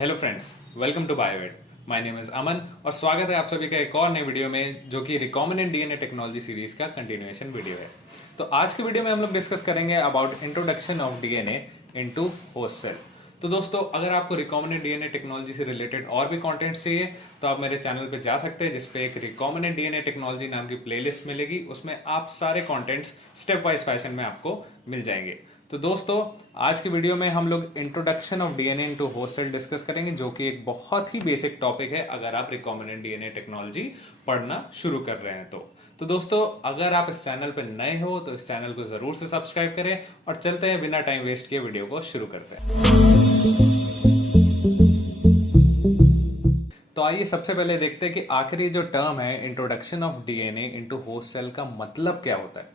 Hello friends, welcome to Biovet. My name is Aman और स्वागत है आप सभी का एक और नए वीडियो में जो कि रिकॉम्बिनेंट डीएनए टेक्नोलॉजी सीरीज का कंटिन्यूएशन वीडियो है। तो आज के वीडियो में हम लोग डिस्कस करेंगे about introduction of DNA into host cell. तो दोस्तों, अगर आपको रिकॉम्बिनेंट डीएनए टेक्नोलॉजी से रिलेटेड और भी कंटेंट चाहिए तो आप मेरे चैनल पे जा सकते हैं, जिसपे एक रिकॉम्बिनेंट डीएनए टेक्नोलॉजी नाम की प्लेलिस्ट मिलेगी। उसमें आप सारे कंटेंट्स स्टेप वाइज फैशन में आपको मिल जाएंगे। तो दोस्तों, आज की वीडियो में हम लोग introduction of DNA into host cell discuss करेंगे, जो कि एक बहुत ही बेसिक टॉपिक है अगर आप रिकॉम्बिनेंट डीएनए टेक्नोलॉजी पढ़ना शुरू कर रहे हैं तो दोस्तों, अगर आप इस चैनल पर नए हो तो इस चैनल को जरूर से सब्सक्राइब करें और चलते हैं बिना टाइम वेस्ट किए वीडियो को शुरू करते हैं। तो आइए सबसे पहले देखते हैं कि आखिर ये जो टर्म है introduction of DNA into host cell का मतलब क्या होता है।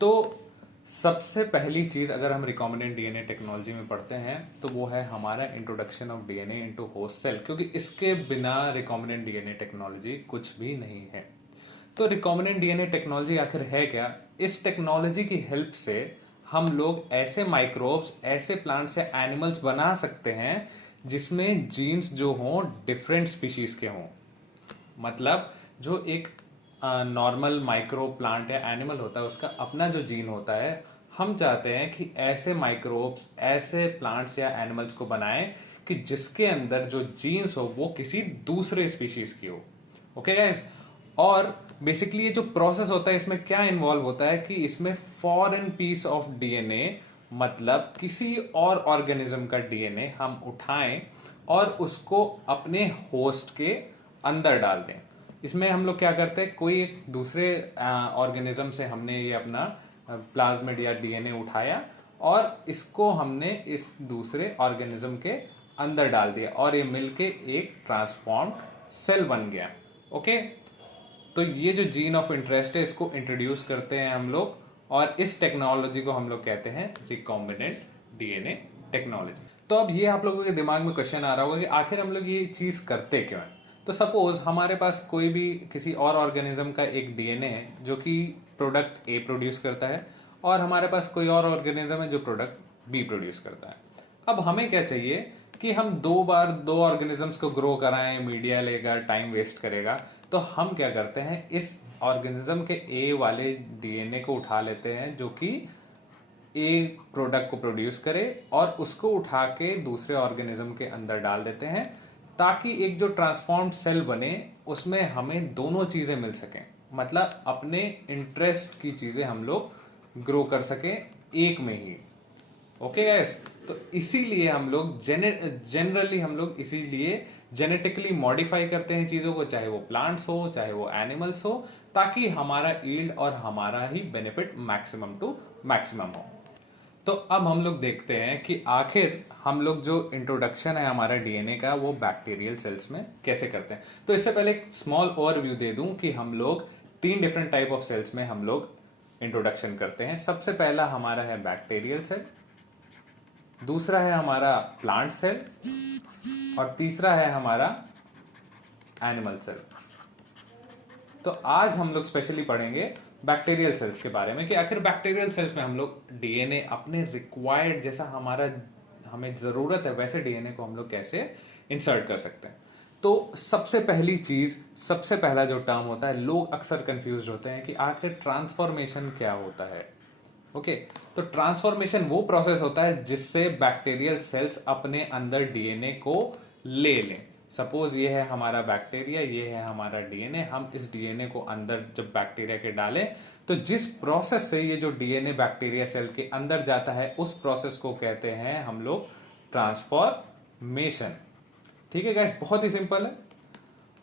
तो सबसे पहली चीज अगर हम रिकॉम्बिनेंट डीएनए टेक्नोलॉजी में पढ़ते हैं तो वो है हमारा introduction of DNA into host cell, क्योंकि इसके बिना रिकॉम्बिनेंट डीएनए टेक्नोलॉजी कुछ भी नहीं है। तो रिकॉम्बिनेंट डीएनए टेक्नोलॉजी आखिर है क्या? इस टेक्नोलॉजी की हेल्प से हम लोग ऐसे माइक्रोब्स, ऐसे प्लांट्स या एनिमल्स बना सकते हैं जिसमें जीन्स जो हों डिफरेंट स्पीशीज के हों। मतलब जो एक नॉर्मल माइक्रो प्लांट या एनिमल होता है उसका अपना जो जीन होता है, हम चाहते हैं कि ऐसे माइक्रोब्स, ऐसे प्लांट्स या एनिमल्स को बनाएं कि जिसके अंदर जो जीन्स हो वो किसी दूसरे स्पीशीज की हो। ओके गाइस, और बेसिकली ये जो प्रोसेस होता है इसमें क्या इन्वॉल्व होता है कि इसमें फॉरेन पीस ऑफ डीएनए, मतलब किसी और ऑर्गेनिज्म का डीएनए हम उठाएं और उसको अपने होस्ट के अंदर डाल दें। इसमें हम लोग क्या करते हैं, कोई एक दूसरे ऑर्गेनिज्म से हमने ये अपना प्लाज्मिड या डीएनए उठाया और इसको हमने इस दूसरे ऑर्गेनिज्म के अंदर डाल दिया और ये मिलके एक ट्रांसफॉर्म्ड सेल बन गया। ओके, तो ये जो जीन ऑफ इंटरेस्ट है इसको इंट्रोड्यूस करते हैं हम लोग और इस टेक्नोलॉजी को हम लोग कहते हैं रिकॉम्बिनेंट डीएनए टेक्नोलॉजी। तो अब ये आप लोगों के दिमाग में क्वेश्चन आ रहा होगा कि आखिर हम लोग ये चीज करते क्यों हैं। तो सपोज हमारे पास कोई भी किसी और ऑर्गेनिज्म का एक डीएनए है जो कि प्रोडक्ट ए प्रोड्यूस करता है और हमारे पास कोई और ऑर्गेनिज्म है जो प्रोडक्ट बी प्रोड्यूस करता है। अब हमें क्या चाहिए कि हम दो बार दो ऑर्गेनिजम्स को ग्रो कराएं, मीडिया लेगा, टाइम वेस्ट करेगा। तो हम क्या करते हैं, इस ऑर्गेनिज्म के ए वाले डीएनए को उठा लेते हैं जो कि ए प्रोडक्ट को प्रोड्यूस करे और उसको उठा के दूसरे ऑर्गेनिज्म के अंदर डाल देते हैं ताकि एक जो ट्रांसफॉर्म्ड सेल बने उसमें हमें दोनों चीजें मिल सकें। मतलब अपने इंटरेस्ट की चीजें हम लोग ग्रो कर सकें एक में ही। ओके गाइस, तो इसीलिए हम लोग जनरली हम लोग इसीलिए जेनेटिकली मॉडिफाई करते हैं चीजों को, चाहे वो प्लांट्स हो चाहे वो एनिमल्स हो, ताकि हमारा ईल्ड और हमारा ही बेनिफिट मैक्सिमम टू मैक्सिमम हो। तो अब हम लोग देखते हैं कि आखिर हम लोग जो इंट्रोडक्शन है हमारा डीएनए का वो बैक्टीरियल सेल्स में कैसे करते हैं। तो इससे पहले एक स्मॉल ओवरव्यू दे दूं कि हम लोग तीन डिफरेंट टाइप ऑफ सेल्स में हम लोग इंट्रोडक्शन करते हैं। सबसे पहला हमारा है बैक्टीरियल सेल, दूसरा है हमारा प्लांट सेल और तीसरा है हमारा एनिमल सेल। तो आज हम लोग स्पेशली पढ़ेंगे बैक्टीरियल सेल्स के बारे में कि आखिर बैक्टीरियल सेल्स में हम लोग डीएनए अपने रिक्वायर्ड, जैसा हमारा हमें जरूरत है वैसे डीएनए को हम लोग कैसे इंसर्ट कर सकते हैं। तो सबसे पहली चीज, सबसे पहला जो टर्म होता है, लोग अक्सर कंफ्यूज होते हैं कि आखिर ट्रांसफॉर्मेशन क्या होता है। ओके, तो ट्रांसफॉर्मेशन वो प्रोसेस होता है जिससे बैक्टीरियल सेल्स अपने अंदर डीएनए को ले लें। सपोज ये है हमारा बैक्टीरिया, ये है हमारा डीएनए। हम इस डीएनए को अंदर जब बैक्टीरिया के डालें तो जिस प्रोसेस से ये जो डीएनए बैक्टीरिया सेल के अंदर जाता है उस प्रोसेस को कहते हैं हम लोग ट्रांसफॉर्मेशन। ठीक है गाइस, बहुत ही सिंपल है।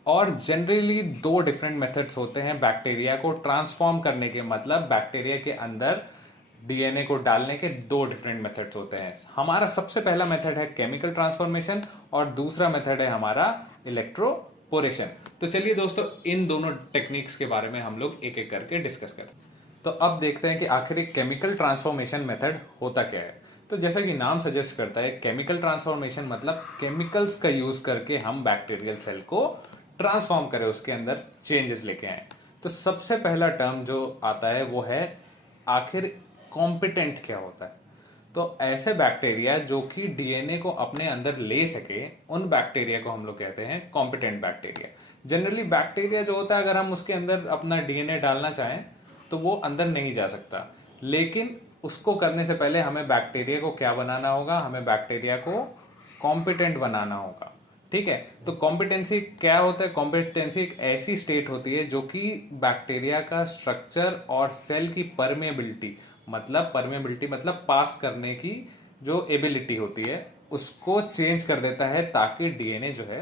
और जनरली दो डिफरेंट मेथड्स होते हैं बैक्टीरिया को ट्रांसफॉर्म करने के, मतलब बैक्टीरिया के अंदर डीएनए को डालने के दो डिफरेंट मेथड्स होते हैं। हमारा सबसे पहला मेथड है केमिकल ट्रांसफॉर्मेशन और दूसरा मेथड है हमारा इलेक्ट्रोपोरेशन। तो चलिए दोस्तों, इन दोनों टेक्निक्स के बारे में हम लोग एक एक करके डिस्कस करें। तो अब देखते हैं कि आखिर केमिकल ट्रांसफॉर्मेशन मेथड होता क्या है। तो जैसा कि नाम सजेस्ट करता है, केमिकल ट्रांसफॉर्मेशन मतलब केमिकल्स का यूज करके हम बैक्टीरियल सेल को ट्रांसफॉर्म करें, उसके अंदर चेंजेस लेके आए। तो सबसे पहला टर्म जो आता है वो है आखिर कॉम्पिटेंट क्या होता है। तो ऐसे बैक्टीरिया जो कि डीएनए को अपने अंदर ले सके, उन बैक्टीरिया को हम लोग कहते हैं कॉम्पिटेंट बैक्टीरिया। जनरली बैक्टीरिया जो होता है, अगर हम उसके अंदर अपना डीएनए डालना चाहें तो वो अंदर नहीं जा सकता, लेकिन उसको करने से पहले हमें बैक्टीरिया को क्या बनाना होगा, हमें बैक्टीरिया को कॉम्पिटेंट बनाना होगा। ठीक है, तो कॉम्पिटेंसी क्या होता है? कॉम्पिटेंसी एक ऐसी स्टेट होती है जो कि बैक्टीरिया का स्ट्रक्चर और सेल की परमेबिलिटी, मतलब पास करने की जो एबिलिटी होती है, उसको चेंज कर देता है ताकि डीएनए जो है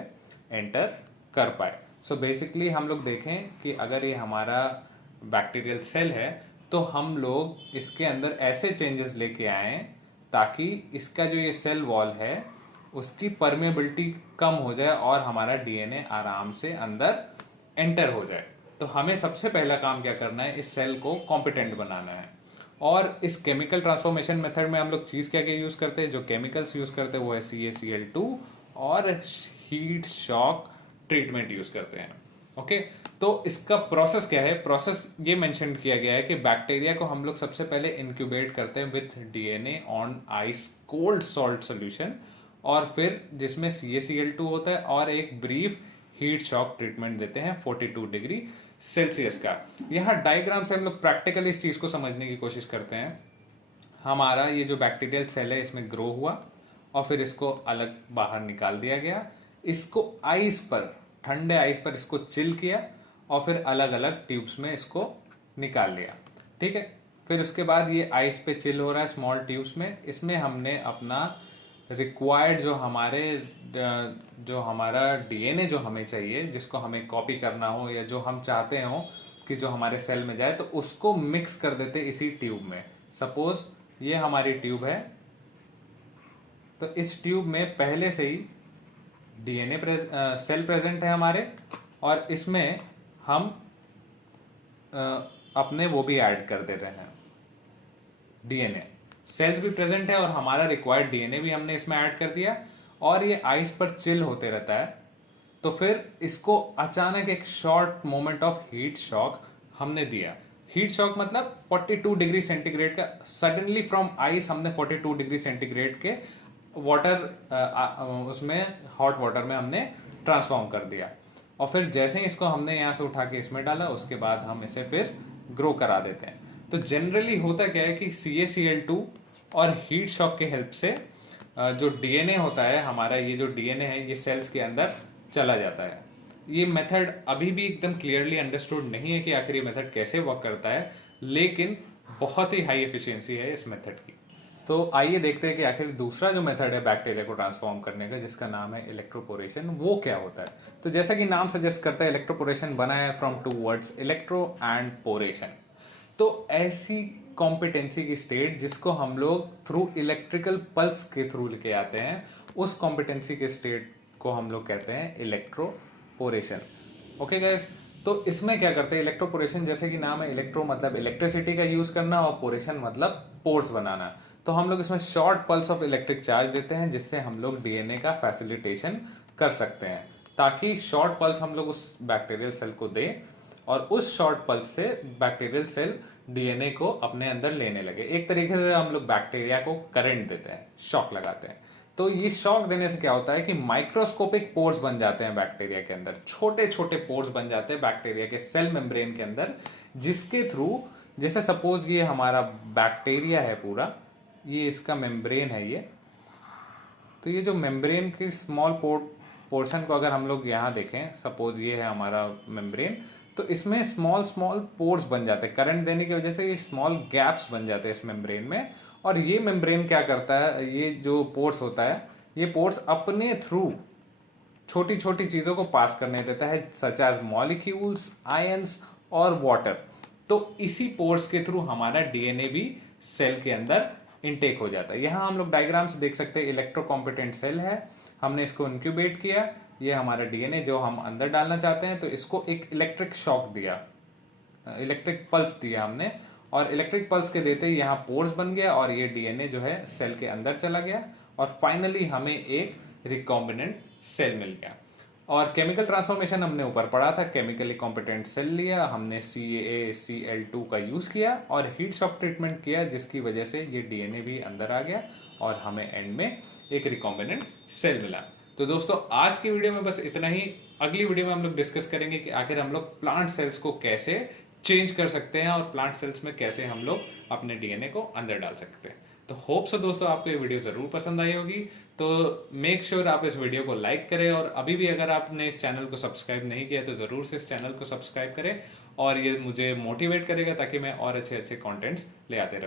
एंटर कर पाए। सो बेसिकली हम लोग देखें कि अगर ये हमारा बैक्टीरियल सेल है तो हम लोग इसके अंदर ऐसे चेंजेस लेके आए ताकि इसका जो ये सेल वॉल है उसकी परमेबिलिटी कम हो जाए और हमारा डीएनए आराम से अंदर एंटर हो जाए। तो हमें सबसे पहला काम क्या करना है, इस सेल को कॉम्पिटेंट बनाना है। और इस केमिकल ट्रांसफॉर्मेशन मेथड में हम लोग चीज क्या क्या यूज करते हैं, जो केमिकल्स यूज करते हैं वो है CaCl2 और हीट शॉक ट्रीटमेंट यूज करते हैं। ओके, तो इसका प्रोसेस क्या है? प्रोसेस ये मेंशन किया गया है कि बैक्टीरिया को हम लोग सबसे पहले इंक्यूबेट करते हैं with DNA on ice cold salt solution, और फिर जिसमें CaCl2 होता है, और एक ब्रीफ हीट शॉक ट्रीटमेंट देते हैं 42 डिग्री सेल्सियस का। यहाँ डायग्राम से हम लोग प्रैक्टिकली इस चीज को समझने की कोशिश करते हैं। हमारा ये जो बैक्टीरियल सेल है इसमें ग्रो हुआ और फिर इसको अलग बाहर निकाल दिया गया, इसको आइस पर, ठंडे आइस पर इसको चिल किया और फिर अलग अलग ट्यूब्स में इसको निकाल लिया। ठीक है, फिर उसके बाद ये आइस पे चिल हो रहा है स्मॉल ट्यूब्स में, इसमें हमने अपना रिक्वायर्ड जो हमारा डीएनए जो हमें चाहिए, जिसको हमें कॉपी करना हो या जो हम चाहते हो कि जो हमारे सेल में जाए, तो उसको मिक्स कर देते इसी ट्यूब में। सपोज ये हमारी ट्यूब है, तो इस ट्यूब में पहले से ही डीएनए सेल प्रेजेंट है हमारे, और इसमें हम अपने वो भी ऐड कर दे रहे हैं, डीएनए सेल्स भी प्रेजेंट है और हमारा रिक्वायर्ड डीएनए भी हमने इसमें ऐड कर दिया, और ये आइस पर चिल होते रहता है। तो फिर इसको अचानक एक short moment of heat shock हमने दिया। हीट शॉक मतलब 42 डिग्री सेंटीग्रेड का, सडनली फ्रॉम आइस हमने 42 डिग्री सेंटीग्रेड के वाटर उसमें हॉट वाटर में हमने ट्रांसफॉर्म कर दिया, और फिर जैसे ही इसको हमने यहाँ से उठा के इसमें डाला, उसके बाद हम इसे फिर ग्रो करा देते हैं। तो जनरली होता क्या है कि CaCl2 और हीट शॉक के हेल्प से जो डीएनए होता है हमारा, ये जो डीएनए है ये सेल्स के अंदर चला जाता है। ये मेथड अभी भी एकदम क्लियरली अंडरस्टूड नहीं है कि आखिर ये मेथड कैसे वर्क करता है, लेकिन बहुत ही हाई एफिशिएंसी है इस मेथड की। तो आइए देखते हैं कि आखिर दूसरा जो मेथड है बैक्टीरिया को ट्रांसफॉर्म करने का, जिसका नाम है इलेक्ट्रोपोरेशन, वो क्या होता है। तो जैसा कि नाम सजेस्ट करता है, इलेक्ट्रोपोरेशन बना है फ्रॉम 2 वर्ड्स, इलेक्ट्रो एंड पोरेशन। तो ऐसी कॉम्पिटेंसी की स्टेट जिसको हम लोग थ्रू इलेक्ट्रिकल पल्स के थ्रू लेके आते हैं, उस कॉम्पिटेंसी के स्टेट को हम लोग कहते हैं इलेक्ट्रोपोरेशन। ओके गाइस, तो इसमें क्या करते हैं इलेक्ट्रोपोरेशन, जैसे कि नाम है, इलेक्ट्रो मतलब इलेक्ट्रिसिटी का यूज करना और पोरेशन मतलब पोर्स बनाना। तो हम लोग इसमें short pulse of electric charge देते हैं, जिससे हम लोग डीएनए का फैसिलिटेशन कर सकते हैं, ताकि शॉर्ट पल्स हम लोग उस बैक्टीरियल सेल को दें और उस शॉर्ट पल्स से बैक्टीरियल सेल डीएनए को अपने अंदर लेने लगे। एक तरीके से हम लोग बैक्टीरिया को करंट देते हैं, शॉक लगाते हैं। तो ये शॉक देने से क्या होता है कि माइक्रोस्कोपिक पोर्स बन जाते हैं बैक्टीरिया के अंदर, छोटे छोटे पोर्स बन जाते हैं बैक्टीरिया के सेल मेम्ब्रेन के अंदर, जिसके थ्रू, जैसे सपोज ये हमारा बैक्टीरिया है पूरा, ये इसका मेम्ब्रेन है ये, तो ये जो मेम्ब्रेन की स्मॉल पोर्शन को अगर हम लोग यहाँ देखें, सपोज ये है हमारा मेम्ब्रेन, तो इसमें स्मॉल स्मॉल पोर्स बन जाते हैं, करंट देने की वजह से ये स्मॉल गैप्स बन जाते हैं इस मेम्ब्रेन में। और ये मेम्ब्रेन क्या करता है, ये जो पोर्स होता है, ये पोर्स अपने थ्रू छोटी छोटी चीजों को पास करने देता है, सच एज मॉलिक्यूल्स, आयंस और वाटर। तो इसी पोर्स के थ्रू हमारा डीएनए भी सेल के अंदर इनटेक हो जाता है। यहाँ हम लोग डायग्राम से देख सकते हैं, इलेक्ट्रोकॉम्पिटेंट सेल है, हमने इसको इंक्यूबेट किया, ये हमारा डीएनए जो हम अंदर डालना चाहते हैं, तो इसको एक इलेक्ट्रिक शॉक दिया, इलेक्ट्रिक पल्स दिया हमने, और इलेक्ट्रिक पल्स के देते ही यहाँ पोर्स बन गया और ये डीएनए जो है सेल के अंदर चला गया, और फाइनली हमें एक रिकॉम्बिनेंट सेल मिल गया। और केमिकल ट्रांसफॉर्मेशन हमने ऊपर पढ़ा था, केमिकली कॉम्पिटेंट सेल लिया हमने, CaCl2 का यूज किया और हीट शॉक ट्रीटमेंट किया, जिसकी वजह से ये डीएनए भी अंदर आ गया और हमें एंड में एक रिकॉम्बिनेंट सेल मिला। तो दोस्तों आज की वीडियो में बस इतना ही। अगली वीडियो में हम लोग डिस्कस करेंगे कि आखिर हम लोग प्लांट सेल्स को कैसे चेंज कर सकते हैं और प्लांट सेल्स में कैसे हम लोग अपने डीएनए को अंदर डाल सकते हैं। तो होप सो दोस्तों आपको ये वीडियो जरूर पसंद आई होगी। तो मेक श्योर आप इस वीडियो को लाइक करें और अभी भी अगर आपने इस चैनल को सब्सक्राइब नहीं किया तो जरूर से इस चैनल को सब्सक्राइब करें और ये मुझे मोटिवेट करेगा ताकि मैं और अच्छे अच्छे कंटेंट्स ले आते रहूं।